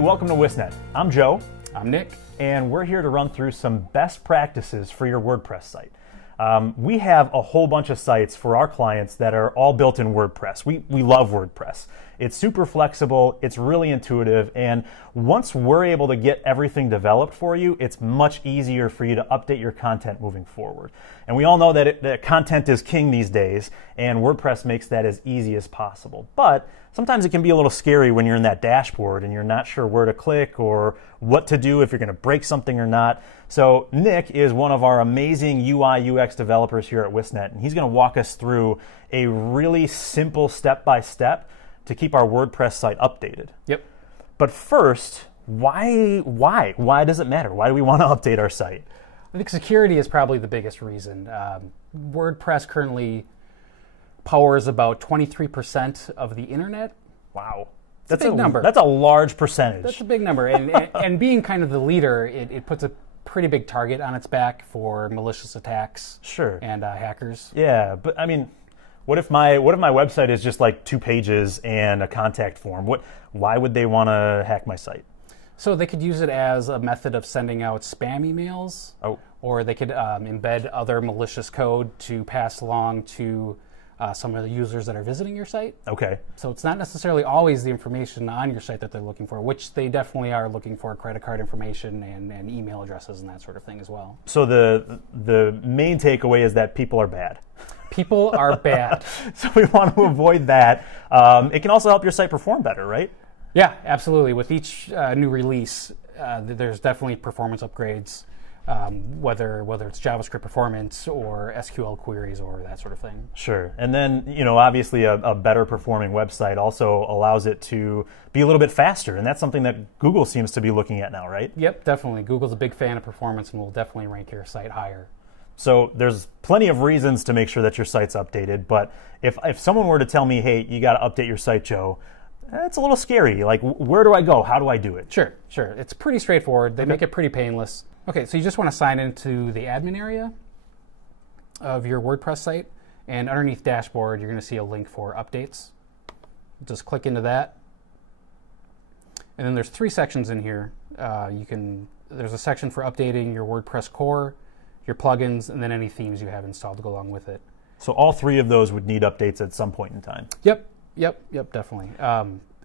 welcome to Wisnet. I'm Joe. I'm Nick. And we're here to run through some best practices for your WordPress site. We have a whole bunch of sites for our clients that are all built in WordPress. We love WordPress. It's super flexible, it's really intuitive, and once we're able to get everything developed for you, it's much easier for you to update your content moving forward. And we all know that content is king these days, and WordPress makes that as easy as possible. But sometimes it can be a little scary when you're in that dashboard and you're not sure where to click or what to do, if you're going to break something or not. So Nick is one of our amazing UI UX developers here at Wisnet, and he's going to walk us through a really simple step-by-step to keep our WordPress site updated. Yep. But first, why? Why does it matter? Why do we want to update our site? I think security is probably the biggest reason. WordPress currently powers about 23% of the internet. Wow. That's a big number. That's a large percentage. That's a big number. And being kind of the leader, it puts a pretty big target on its back for malicious attacks. Sure. And hackers. Yeah, but I mean, what if my website is just like 2 pages and a contact form? Why would they want to hack my site? So they could use it as a method of sending out spam emails. Oh. Or they could embed other malicious code to pass along to some of the users that are visiting your site. Okay. So it's not necessarily always the information on your site that they're looking for, which they definitely are looking for, credit card information and email addresses and that sort of thing as well. So the main takeaway is that people are bad. People are bad. So we want to avoid that. It can also help your site perform better, right? Yeah, absolutely. With each new release, there's definitely performance upgrades, whether it's JavaScript performance or SQL queries or that sort of thing. Sure. And then, obviously a better performing website also allows it to be a little bit faster. And that's something that Google seems to be looking at now, right? Yep, definitely. Google's a big fan of performance and will definitely rank your site higher. So there's plenty of reasons to make sure that your site's updated. But if someone were to tell me, hey, you got to update your site, Joe, it's a little scary. Like, where do I go? How do I do it? Sure. It's pretty straightforward. They make it pretty painless. Okay, so you just want to sign into the admin area of your WordPress site, and underneath dashboard, you're going to see a link for updates. Just click into that. And then there's 3 sections in here. There's a section for updating your WordPress core, your plugins, and then any themes you have installed to go along with it. So all 3 of those would need updates at some point in time. Yep, definitely.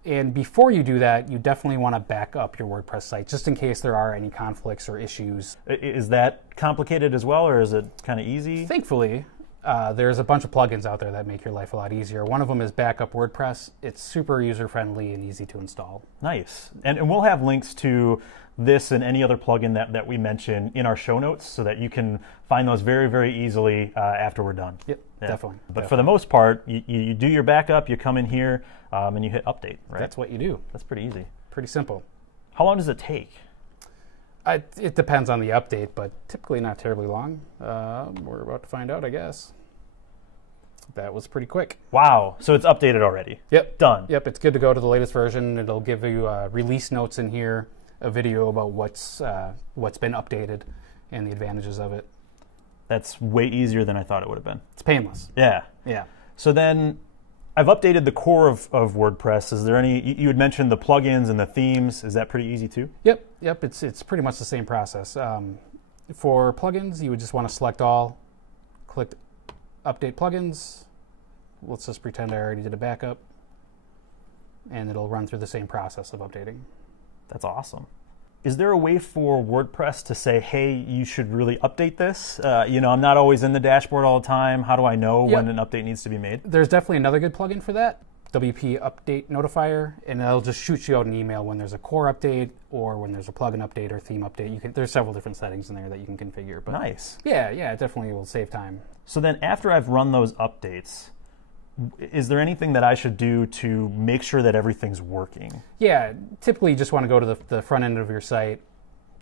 And before you do that, you definitely want to back up your WordPress site, just in case there are any conflicts or issues. Is that complicated as well, or is it kind of easy? Thankfully, there's a bunch of plugins out there that make your life a lot easier. One of them is BackUpWordPress. It's super user-friendly and easy to install. Nice. And we'll have links to this and any other plugin that we mention in our show notes so that you can find those very, very easily after we're done. Yep, yeah. Definitely. But for the most part, you do your backup, you come in here, and you hit update, right? That's what you do. That's pretty easy. Pretty simple. How long does it take? It depends on the update, but typically not terribly long. We're about to find out, I guess. That was pretty quick. Wow. So it's updated already? Yep. Done. Yep, it's good to go to the latest version. It'll give you release notes in here, a video about what's been updated and the advantages of it. That's way easier than I thought it would have been. It's painless. Yeah. So then I've updated the core of WordPress. Is there any, you had mentioned the plugins and the themes. Is that pretty easy too? Yep. It's pretty much the same process. For plugins, you would just want to select all, click update plugins. Let's just pretend I already did a backup, and it'll run through the same process of updating. That's awesome. Is there a way for WordPress to say, hey, you should really update this? I'm not always in the dashboard all the time. How do I know when an update needs to be made? There's definitely another good plugin for that, WP Update Notifier, and it'll just shoot you out an email when there's a core update or when there's a plugin update or theme update. There's several different settings in there that you can configure. But nice. Yeah, it definitely will save time. So then after I've run those updates, is there anything that I should do to make sure that everything's working? Yeah, typically you just want to go to the front end of your site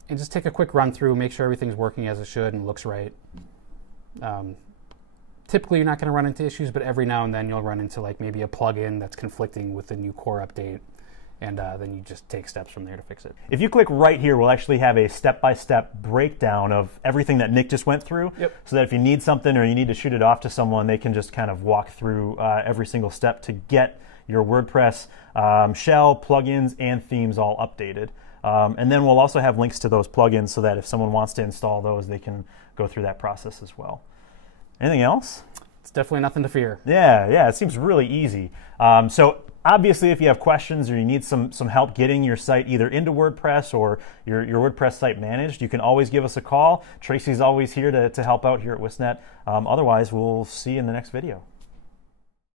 and just take a quick run through, make sure everything's working as it should and looks right. Typically you're not going to run into issues, but every now and then you'll run into like maybe a plugin that's conflicting with the new core update. and then you just take steps from there to fix it. If you click right here, we'll actually have a step-by-step breakdown of everything that Nick just went through, so that if you need something or you need to shoot it off to someone, they can just kind of walk through every single step to get your WordPress shell, plugins, and themes all updated. And then we'll also have links to those plugins so that if someone wants to install those, they can go through that process as well. Anything else? It's definitely nothing to fear. Yeah, it seems really easy. So obviously, if you have questions or you need some help getting your site either into WordPress or your WordPress site managed, you can always give us a call. Tracy's always here to help out here at Wisnet. Otherwise, we'll see you in the next video.